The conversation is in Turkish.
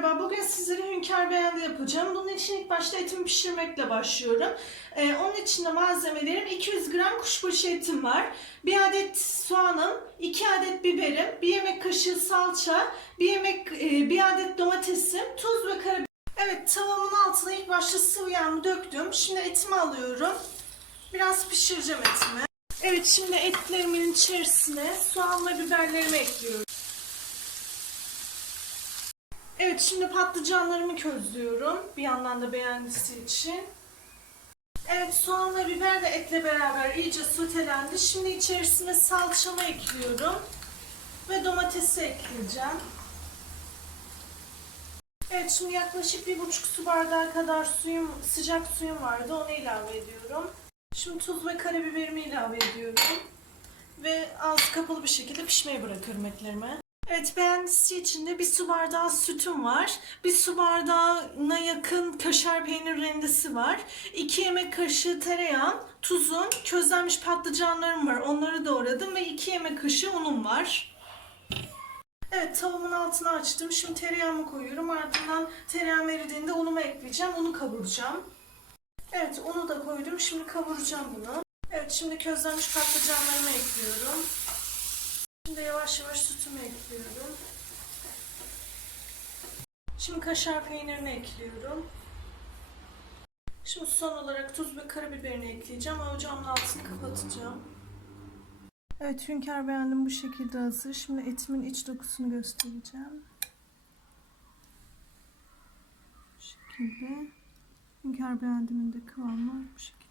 merhaba. Bugün sizlere hünkâr beğendi yapacağım. Bunun için ilk başta etimi pişirmekle başlıyorum. Ee, onun için de malzemelerim 200 gram kuşbaşı etim var. Bir adet soğanım, 2 adet biberim, bir yemek kaşığı salça, bir yemek e, bir adet domatesim, tuz ve karabiber. Evet tavamın altına ilk başta sıvı yağımı döktüm. Şimdi etimi alıyorum. Biraz pişireceğim etimi. Evet şimdi etlerimin içerisine soğan ve biberlerimi ekliyorum. Evet şimdi patlıcanlarımı közlüyorum. Bir yandan da beğendisi için. Evet soğan ve biber de etle beraber iyice sotelendi. Şimdi içerisine salçamı ekliyorum. Ve domatesi ekleyeceğim. Evet şimdi yaklaşık bir buçuk su bardağı kadar suyum, sıcak suyum vardı. Onu ilave ediyorum. Şimdi tuz ve karabiberimi ilave ediyorum. Ve ağzı kapalı bir şekilde pişmeye bırakıyorum etlerimi. Evet beğendisi için de bir su bardağı sütüm var. Bir su bardağına yakın kaşar peynir rendesi var. 2 yemek kaşığı tereyağım, tuzum, közlenmiş patlıcanlarım var. Onları doğradım ve 2 yemek kaşığı unum var. Evet tavamın altını açtım. Şimdi tereyağımı koyuyorum. Ardından tereyağım eridiğinde unumu ekleyeceğim. Unu kavuracağım. Evet unu da koydum. Şimdi kavuracağım bunu. Evet şimdi közlenmiş patlıcanlarımı ekliyorum. Şimdi yavaş yavaş sütümü ekliyorum. Şimdi kaşar peynirini ekliyorum. Şimdi son olarak tuz ve karabiberini ekleyeceğim. Ocağımın altını kapatacağım. Evet hünkâr beğendim bu şekilde hazır. Şimdi etimin iç dokusunu göstereceğim. Bu şekilde. Hünkâr beğendimin de kıvamı bu şekilde.